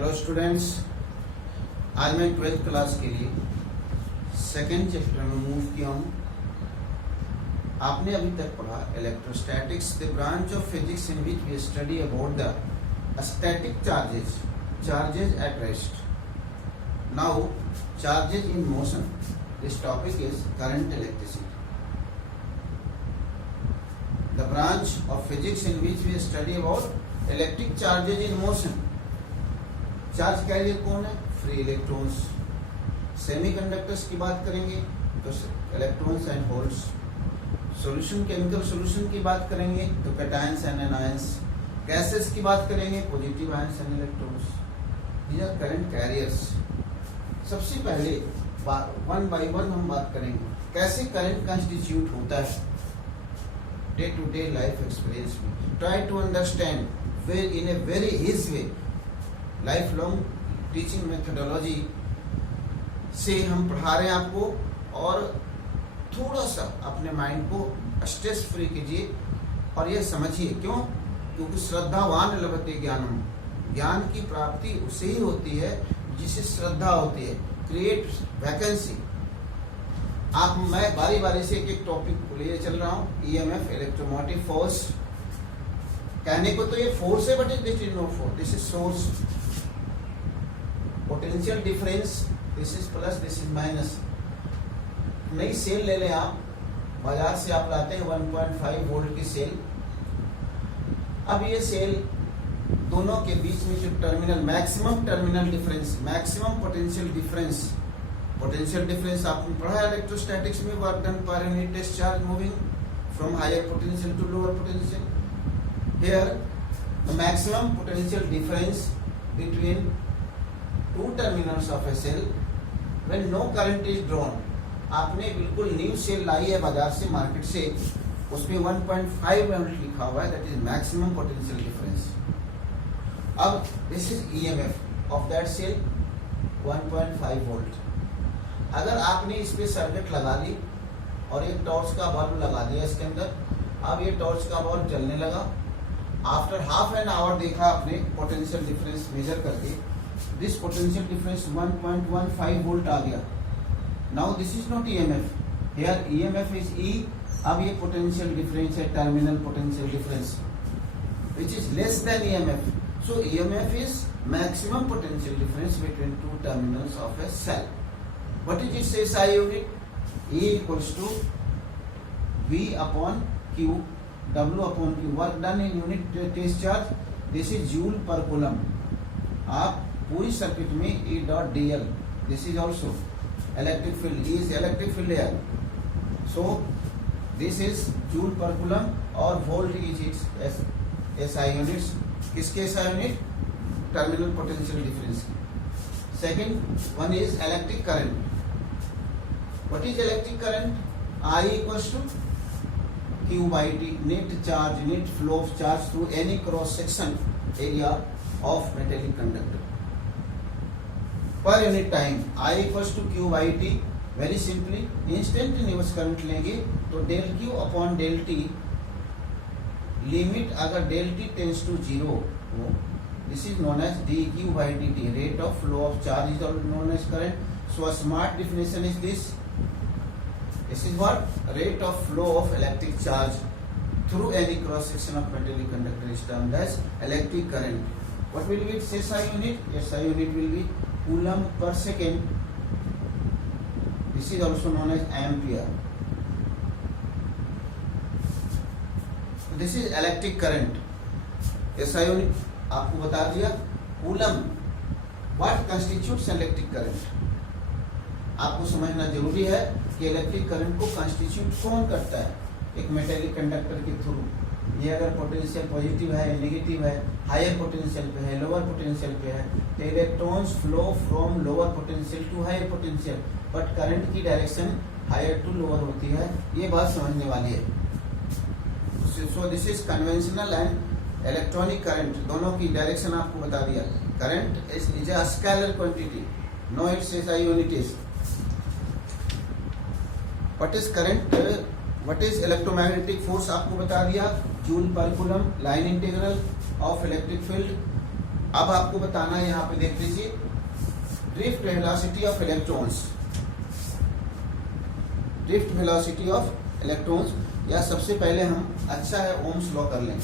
Hello students, आज मैं 12th class के लिए सेकेंड चैप्टर में मूव किया हूँ। आपने अभी तक पढ़ा electrostatics, the branch of physics in which we study about the static charges at rest. Now charges in motion, this topic is current electricity. The branch of physics in which we study about electric charges in motion. Charge carrier कौन है? Free electrons. Semiconductors की बात करेंगे तो electrons and holes. Solution, chemical solution की बात करेंगे तो कैटायंस एंड एनायंस। गैसेस की बात करेंगे positive ions and electrons. These are current carriers. सबसे पहले वन बाय वन हम बात करेंगे कैसे करंट कंस्टिट्यूट होता है day to day life experience में। Try to understand in a very easy way. Life long teaching methodology से हम पढ़ा रहे हैं आपको, और थोड़ा सा अपने माइंड को स्ट्रेस फ्री कीजिए और ये समझिए क्यों, क्योंकि श्रद्धावान लभते ज्ञानम। ज्ञान की प्राप्ति उसे ही होती है जिसे श्रद्धा होती है। Create vacancy. मैं बारी बारी से एक टॉपिक को लिए चल रहा हूँ। EMF, electromotive force. कहने को तो ये फोर्स है, but this is not force, this is source. Potential difference, this is plus, this is minus. नई सेल ले लें आप, बाजार से आप लाते हैं 1.5 वोल्ट की सेल। अब ये सेल दोनों के बीच में जो terminal, maximum terminal difference, maximum potential difference आपने पढ़ा है इलेक्ट्रोस्टैटिक्स में। Work done per unit discharge moving from higher potential to lower potential. Here the maximum potential difference between two terminals of a cell when no current is drawn। आपने बिल्कुल new shall lie है बाजार से, market से, उसमें 1.5 volt लिखा हुआ है, that is maximum potential difference. अब this is EMF of that cell 1.5 volt. अगर आपने इस पे सर्किट लगा ली और एक टॉर्च का बल्ब लगा दिया इसके अंदर, अब ये टॉर्च का बल्ब जलने लगा। आफ्टर हाफ एन आवर देखा आपने पोटेंशियल डिफरेंस मेजर करके, this potential difference 1.15 volt आ गया। Now this is not EMF, here EMF is E। अब ये potential difference है, terminal potential difference, which is less than EMF। So EMF is maximum potential difference between two terminals of a cell। What is its SI unit? E equals to V upon Q, W upon Q। Work done in unit discharge, this is joule per coulomb। आप पूरी circuit में E dot dl, this is also electric field, E is electric field है। So this is joule per coulomb और volt is its SI units. किसके SI unit? Terminal potential difference. Second one is electric current. What is electric current? I equals to Q by T, net charge, net flow of charge through any cross section area of metallic conductor per unit time. I equals to Q by T। Very simply instantaneous current लेंगे तो del Q upon del T, limit अगर del T tends to 0 हो, this is known as dQ by dt। Rate of flow of charge is known as current. So a smart definition is this is what? Rate of flow of electric charge through any cross section of metallic conductor is termed as electric current। What will be its SI unit? SI unit will be coulomb per second। This is also known as ampere। This is electric current। SI unit आपको बता दिया। coulomb, what constitutes electric current? आपको समझना जरूरी है कि electric current को constitute कौन करता है। एक मेटेलिक कंडक्टर के थ्रू, ये अगर पोटेंशियल पॉजिटिव है, नेगेटिव है, हायर पोटेंशियल पे है, लोअर पोटेंशियल पे है, तो electrons flow from lower potential to higher potential, but current की डायरेक्शन हायर टू लोअर होती है। ये बात समझने वाली है। So this is conventional and electronic current, दोनों की डायरेक्शन आपको बता दिया। Current is a scalar quantity, no its SI unit is. What is current? What is electromagnetic force आपको बता दिया। Joule per coulomb, line integral of electric field अब आपको बताना है, यहाँ पे देख लीजिए, drift velocity of electrons, drift velocity of electrons, या सबसे पहले हम अच्छा है ओम्स लॉ कर लें।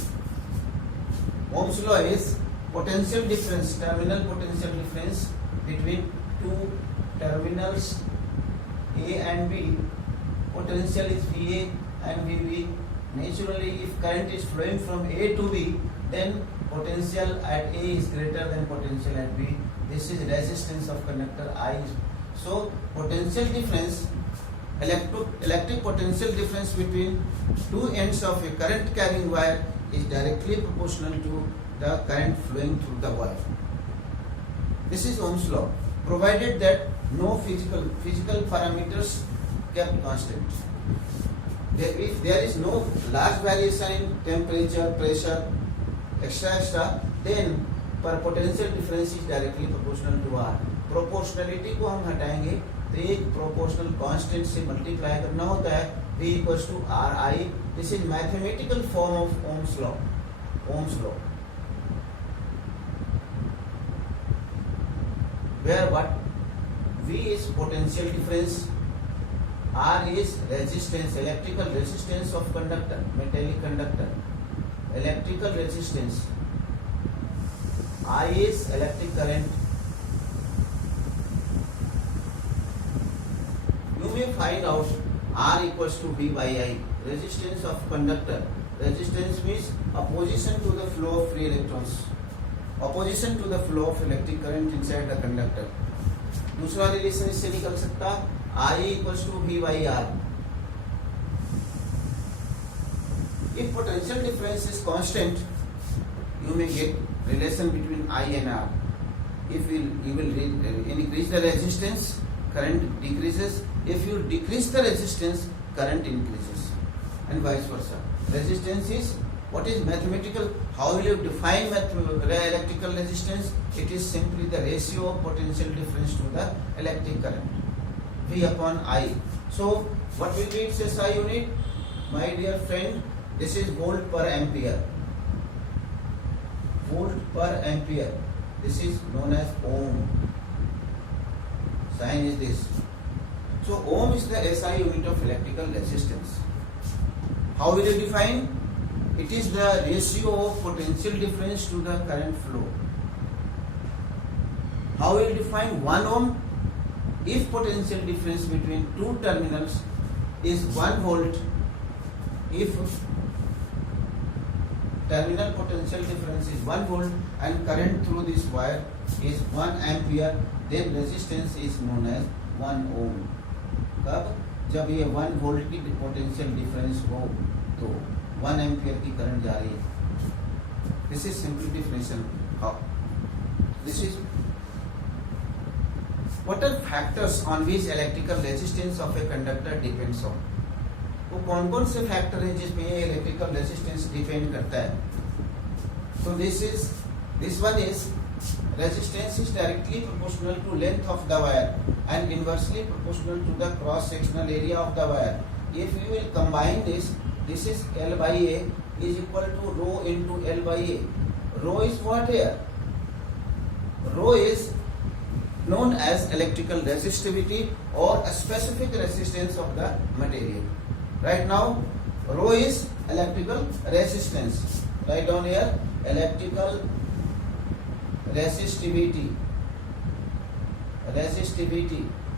Ohm's law is potential difference, terminal potential difference between two terminals A and B. Potential is VA and VB. Naturally, if current is flowing from A to B, then potential at A is greater than potential at B. This is resistance of conductor I. So potential difference, electric potential difference between two ends of a current carrying wire is directly proportional to the current flowing through the wire. This is Ohm's law, provided that no physical parameters kept constant. If there is no large variation in temperature, pressure, etc., then per potential difference is directly proportional to R. Proportionality को हम हटाएंगे तो एक proportional constant से multiply करना होता है, V equals to RI. This is mathematical form of Ohm's law. Ohm's law, where what V is potential difference, R is resistance, electrical resistance of conductor, metallic conductor, electrical resistance, I is electric current. You may find out R equals to V by I, resistance of conductor. Resistance means opposition to the flow of free electrons, opposition to the flow of electric current inside the conductor. दूसरा relation इससे निकल सकता, I equals to V by R. If potential difference is constant, you may get relation between I and R. If you will increase the resistance, current decreases. If you decrease the resistance, current increases, and vice versa. Resistance is what is mathematical. How will you define electrical resistance? It is simply the ratio of potential difference to the electric current, V upon I. So what will be its SI unit? My dear friend, this is volt per ampere. Volt per ampere. This is known as ohm. Sign is this. So ohm is the SI unit of electrical resistance. How will you define? It is the ratio of potential difference to the current flow. How will you define 1 ohm? If potential difference between two terminals is 1 volt, if terminal potential difference is 1 volt and current through this wire is 1 ampere, then resistance is known as 1 ohm. कब? जब ये 1 volt की potential difference हो तो 1 ampere की current जा रही है. This is simply definition. How? This is what are factors on which electrical resistance of a conductor depends on. वो कौन कौन से फैक्टर हैं जिसमें ये इलेक्ट्रिकल रेजिस्टेंस डिपेंड करता है. So this one is resistance is directly proportional to length of the wire and inversely proportional to the cross sectional area of the wire. If you will combine this is L by A is equal to rho into L by A. Rho is what here? Rho is known as electrical resistivity or a specific resistance of the material. Right now, rho is electrical resistance. Write down here, electrical resistivity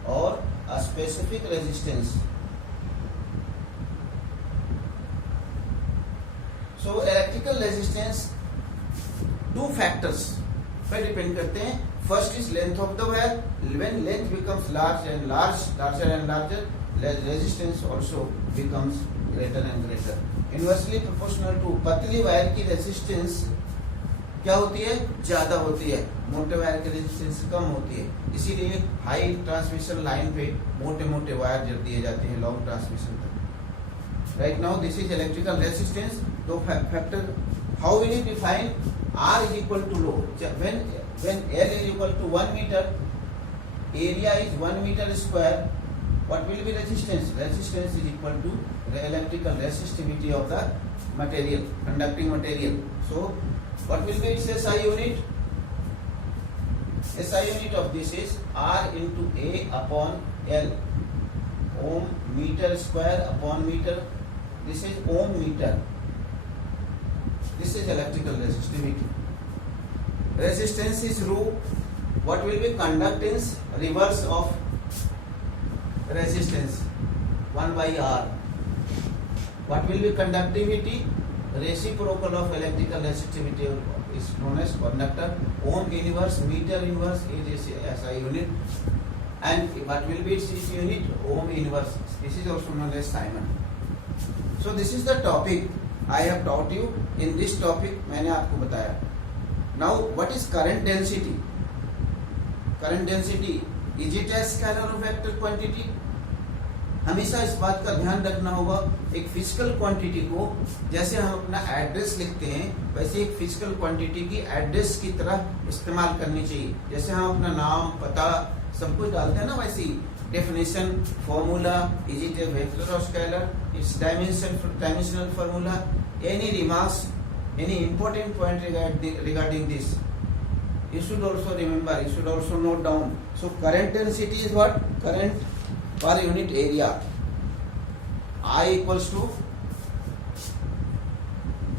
or a specific resistance. So electrical resistance, two factors पे depend करते हैं. First is length of the wire. When length becomes larger and larger, resistance also becomes greater and greater. Inversely proportional to पतली wire की resistance क्या होती है? ज्यादा होती है. मोटे वायर की रेजिस्टेंस कम होती है. इसीलिए हाई ट्रांसमिशन लाइन पे मोटे मोटे वायर जड़ दिए जाते हैं लॉन्ग ट्रांसमिशन तक. Right now this is electrical resistance. दो factor. How will you define? R is equal to rho. When L is equal to 1 meter, area is 1 meter square. What will be resistance? Resistance is equal to the electrical resistivity of the material, conducting material. So what will be its SI unit? SI unit of this is R into A upon L. Ohm meter square upon meter. This is ohm meter. This is electrical resistivity. Resistance is rho. What will be conductance? Reverse of resistance, 1 by R. What will be conductivity? Reciprocal of electrical resistivity is known as conductor. Ohm inverse, meter inverse is SI unit. And what will be its unit? Ohm inverse. This is also known as Simon. So this is the topic I have taught you. In this topic मैंने आपको बताया. Now what is current density? Current density, is it a scalar or vector quantity? हमेशा इस बात का ध्यान रखना होगा, एक फिजिकल क्वांटिटी को जैसे हम अपना एड्रेस लिखते हैं वैसे एक फिजिकल क्वांटिटी की एड्रेस की तरह इस्तेमाल करनी चाहिए. जैसे हम अपना नाम, पता सब कुछ डालते हैं ना, वैसे ही definition, formula, is it a vector और scalar, its dimensional formula, any remarks, any important point regarding this, you should also remember, you should also note down. So current density is what? Current per unit area. I equals to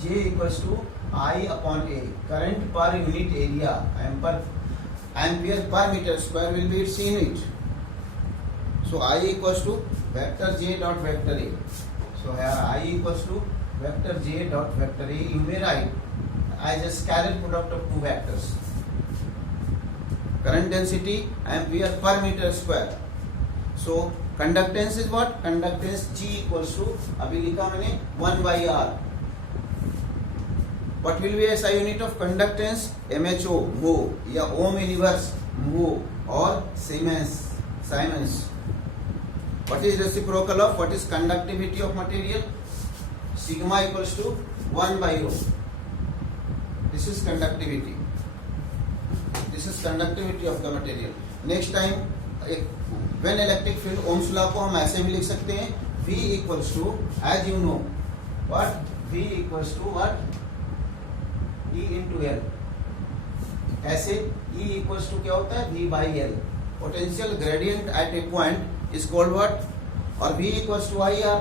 J equals to I upon A. Current per unit area. Ampere per meter square will be its unit. So I equals to vector J dot vector A. So here I equals to vector J dot vector A. You may write as a scalar product of two vectors. Current density ampere per meter square. So conductance is what? Conductance G equals to, अभी लिखा मैंने 1 by R. What will be SI unit of conductance? MHO, mho, या ohm inverse, mho, or Siemens. What is reciprocal of? What is conductivity of material? Sigma equals to 1 by rho. This is conductivity. This is conductivity of the material. Next time, when electric field, Ohm's law को हम ऐसे भी लिख सकते हैं, V equals to, as you know, what? V equals to what? E into L. ऐसे E equals to क्या होता है? V by L. Potential gradient at a point is called what? और V equals to IR.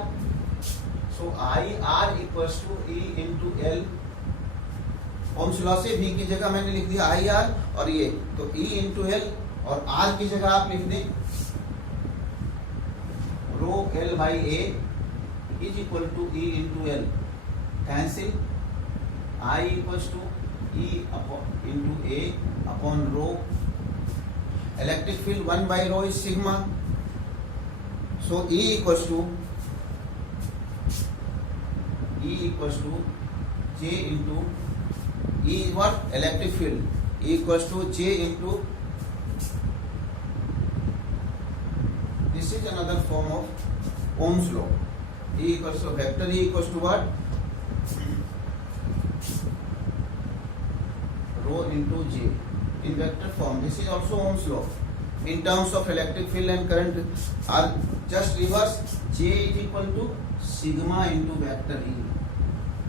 So IR equals to E into L. Ohm's law से V की जगह मैंने लिख दिया IR और ये तो E into L, और R की जगह आप लिख दें रो L by A is equal to E into L. Cancel, I equals to E into A upon rho. Electric field 1 by rho is sigma. So E equals to J into E is what? Electric field. E equals to J into, this is another form of Ohm's law. E equals to vector E equals to what? Rho into J in vector form. This is also Ohm's law. In terms of electric field and current are just reverse. J is equal to sigma into vector E.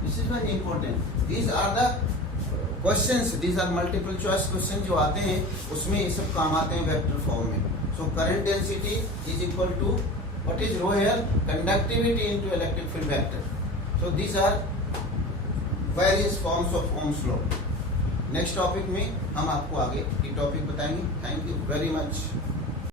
This is very important. These are the questions, these are multiple choice question जो आते हैं उसमें ये सब काम आते हैं vector form में. So current density is equal to what is rho here? Conductivity into electric field vector. So these are various forms of Ohm's law. Next topic में हम आपको आगे ये टॉपिक बताएंगे. Thank you very much.